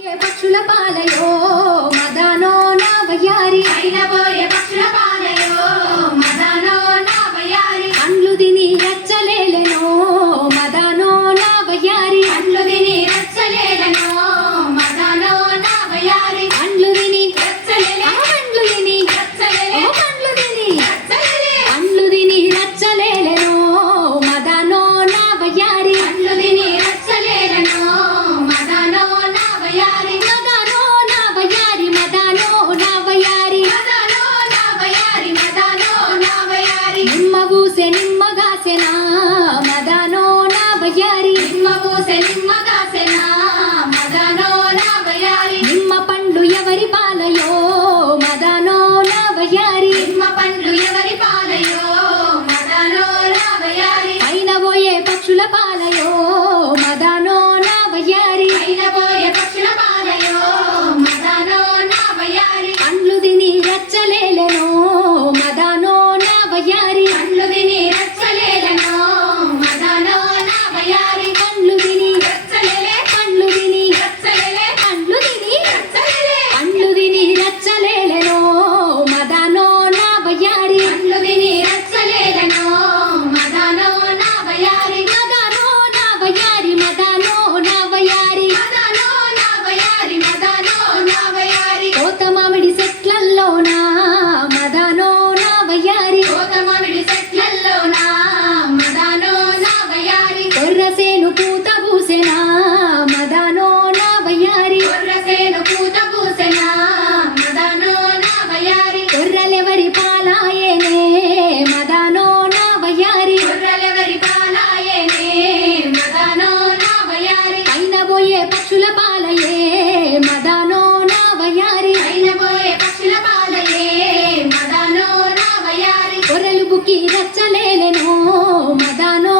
పక్షుల పాలయో మదనో నా వయ్యారి అయినబోయే పక్షుల పాలయో మదనో నా వయ్యారి అండ్లు తిని రచ్చలేలెనో మదనో నా వయ్యారి అండ్లు తిని రచ్చలేలెనో మదనో నా వయ్యారి అండ్లు తిని రచ్చలేలే అండ్లు తిని రచ్చలేలే అండ్లు తిని రచ్చలేలే అండ్లు తిని రచ్చలేలెనో మదనో నా వయ్యారి అండ్లు తిని రచ్చలేలెనో మదనో నా వయ్యారి మదనో నా వయ్యారి మదనో నా వయ్యారి మదనో నా వయ్యారి మదనో నా వయ్యారి నిమ్మ పూసె నిమ్మగాసెనా మదనో నా వయ్యారి నిమ్మ పూసె నిమ్మగాసెనా మదనో నా వయ్యారి నిమ్మ పండ్లు ఎవరి పాలయో మదనో నా వయ్యారి నిమ్మ పండ్లు ఎవరి పాలయో మదనో నా వయ్యారి పైన పోయే పక్షుల పాలయో మదనో నా వయ్యారి అయినబోయే పక్షుల పాలయో మదనో నా వయ్యారి పండ్లు తిని రచ్చలేలెనో మదనో నా వయ్యారి పండ్లు తిని రచ్చలేలెనో మదనో నా వయ్యారి పండ్లు తిని రచ్చలేలే పండ్లు తిని రచ్చలేలే పండ్లు తిని రచ్చలేలే పండ్లు తిని రచ్చలేలెనో మదనో నా వయ్యారి పండ్లు తిని రచ్చలేలెనో మదనో నా వయ్యారి మదనో నా వయ్యారి మదనో నా వయ్యారి మదనో నా వయ్యారి మదనో నా వయ్యారి కోత మామిడి చెట్లల్లోనా మదనో నా వయ్యారి కోత మామిడి చెట్లల్లోనా మదనో నా వయ్యారి కొర్రసేను పూత పూసెనా మదనో నా వయ్యారి కొర్రసేను పూత పూసెనా మదనో నా వయ్యారి కొర్రలెవరి పాలాయేనే మదనో నా వయ్యారి గొర్రెలెవరి పాలాయేనే మదనో నా వయ్యారి పైన పోయే పక్షుల పాలయే మదనో నా వయ్యారి అయినబోయే పక్షుల పాలయే మదనో నా వయ్యారి కొర్రలు బుక్కి రచ్చలేలెనో మదనో